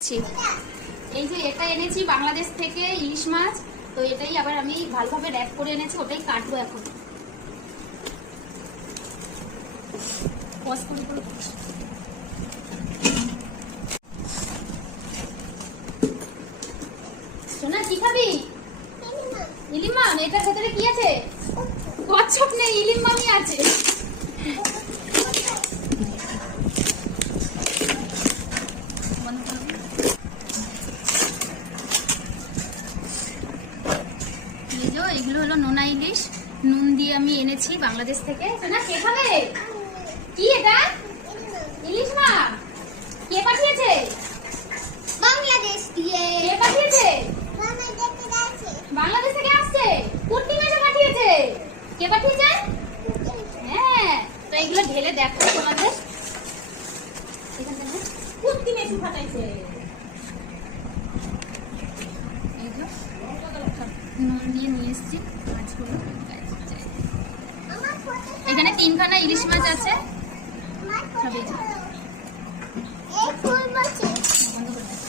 এই যে এটা এনেছি বাংলাদেশ থেকে ইলিশ মাছ, তো এটাই আবার আমি ভালোভাবে র‍্যাপ করে এনেছি, ওটাই কাটবো এখন। সোনা কি খাবি? ইলিম মাম। এটার ভেতরে কি আছে? কচ্ছপ নেই, ইলিম মামই আছে। এগুলো হলো নোনা ইলিশ, নুন দিয়ে আমি এনেছি বাংলাদেশ থেকে। না কে খাবে? কি এটা? ইলিশ মাছ। কে পাঠিয়েছে? বাংলাদেশ দিয়ে। কে পাঠিয়েছে? বাংলাদেশ থেকে আসছে। কুর্তি মেশে পাঠিয়েছে। কে পাঠিয়েছে? হ্যাঁ, তো এগুলো ঢেলে দেখো তোমাদের। কুর্তি মেশে পাঠাইছে। নুন দিয়ে নিয়ে এসেছি মাছগুলো। এখানে 3খানা ইলিশ মাছ আছে।